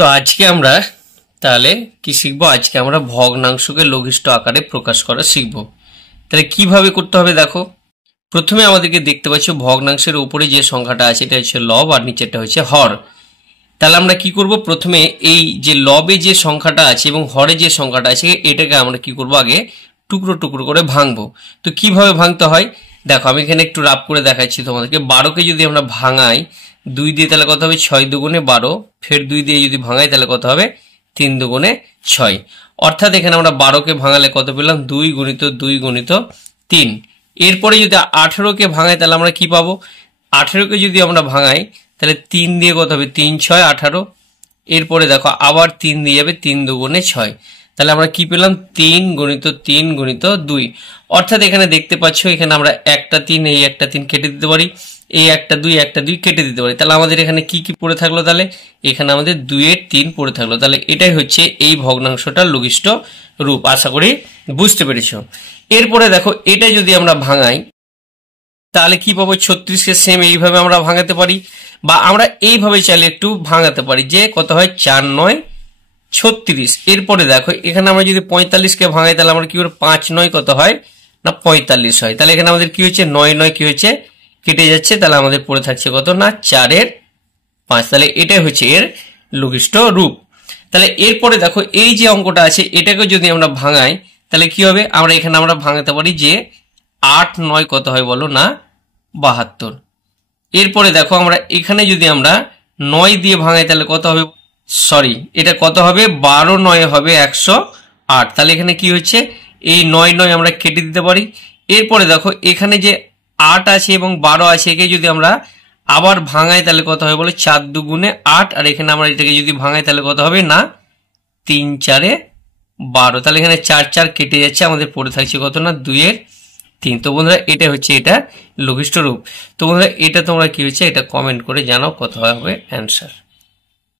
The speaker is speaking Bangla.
তো আজকে আমরা তাহলে কি শিখবো? আজকে আমরা ভগ্নাংশকে লঘিষ্ঠ আকারে প্রকাশ করা শিখবো। তাহলে কিভাবে করতে হবে দেখো। প্রথমে আমাদেরকে দেখতে পাচ্ছি ভগ্নাংশের উপরে যে সংখ্যাটা আছে এটা হচ্ছে লব আর নিচেরটা হচ্ছে হর। তাহলে আমরা কি করব, প্রথমে এই যে লবে যে সংখ্যাটা আছে এবং হরে যে সংখ্যাটা আছে এটাকে আমরা কি করব, আগে টুকরো টুকরো করে ভাঙবো। তো কিভাবে ভাঙতে হয় দেখো, আমি এখানে একটু রাফ করে দেখাচ্ছি তোমাদেরকে। 12কে যদি আমরা ভাঙাই 2 দিয়ে তাহলে কত হবে 6 দুগুণে 12, ফের 2 দিয়ে যদি ভাঙাই তাহলে কত হবে 3 দুগুণে 6। অর্থাৎ এখানে আমরা 12কে ভাঙালে কত পেলাম 2 গুণিত 2 গুণিত 3। এরপরে যদি 18কে ভাঙাই তাহলে আমরা কি পাবো, 18কে যদি আমরা ভাঙাই তাহলে 3 দিয়ে কত হবে 3 6 18। এরপরে দেখো আবার 3 দিয়ে যাবে 3 দুগুণে 6। তাহলে আমরা কি পেলাম 3 গুণিত 3 গুণিত 2। অর্থাৎ এখানে দেখতে পাচ্ছ এখানে আমরা একটা 3 এই একটা 3 কেটে দিতে পারি, এই একটা 2 একটা 2 কেটে দিতে পারি। তাহলে আমাদের এখানে কি কি পড়ে থাকলো, তাহলে এখানে আমাদের 2 এর 3 পড়ে থাকলো। তাহলে এটাই হচ্ছে এই ভগ্নাংশটার লঘিষ্ঠ রূপ। আশা করি বুঝতে পেরেছো। এরপরে দেখো এটা যদি আমরা ভাঙাই তাহলে কি পাবো, 36কে সেম এইভাবে আমরা ভাঙাতে পারি, বা আমরা এইভাবে চাইলে একটু ভাঙাতে পারি যে কত হয় 4 9 36। এরপরে দেখো এখানে আমরা যদি 45কে ভাঙাই তাহলে আমরা কি করে 5 9 কত হয় না 45 হয়। তাহলে এখানে আমাদের কি হচ্ছে 9 9 কি হচ্ছে কেটে যাচ্ছে, তাহলে আমাদের পড়ে থাকছে কত না 4 এর 5। তাহলে এটাই হচ্ছে এর লঘিষ্ঠ রূপ। তাহলে এরপরে দেখো এই যে অঙ্কটা আছে এটাকে যদি আমরা ভাঙাই তাহলে কি হবে, আমরা এখানে আমরা ভাঙাতে পারি যে 8 9 কত হয় বলো না 72। এরপরে দেখো আমরা এখানে যদি আমরা 9 দিয়ে ভাঙাই তাহলে কত হবে, সরি এটা কত হবে 12 9 হবে 108। তাহলে এখানে কি হচ্ছে এই 9 9 আমরা কেটে দিতে পারি। এরপরে দেখো এখানে যে 8 আছে এবং 12 আছে একে যদি আমরা আবার ভাঙাই তাহলে কত হবে বলে 4 দুগুণে 8। আর এখানে আমরা এটাকে যদি ভাঙাই তাহলে কত হবে না 3 4 12। তাহলে এখানে 4 4 কেটে যাচ্ছে, আমাদের পড়ে থাকছে কত না 2 এর 3। তো বন্ধুরা এটা হচ্ছে এটা লঘিষ্ঠ রূপ। তো বন্ধুরা এটা তোমরা কি হচ্ছে এটা কমেন্ট করে জানাও কত হবে অ্যান্সার।